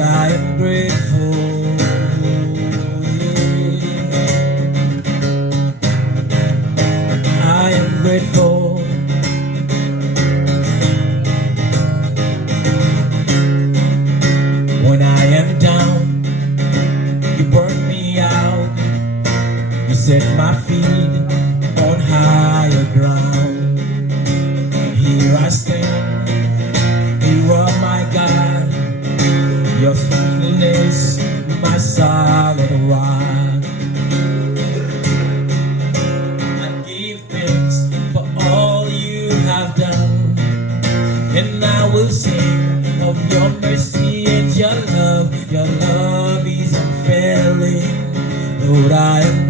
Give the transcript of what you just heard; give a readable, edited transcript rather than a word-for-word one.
I am grateful. I am grateful. When I am down, you burn me out. You set my feet on higher ground. And here I stand, you are my God. Your faithfulness, my solid rock. I give thanks for all you have done, and I will sing of your mercy and your love. Your love is unfailing. Lord, I am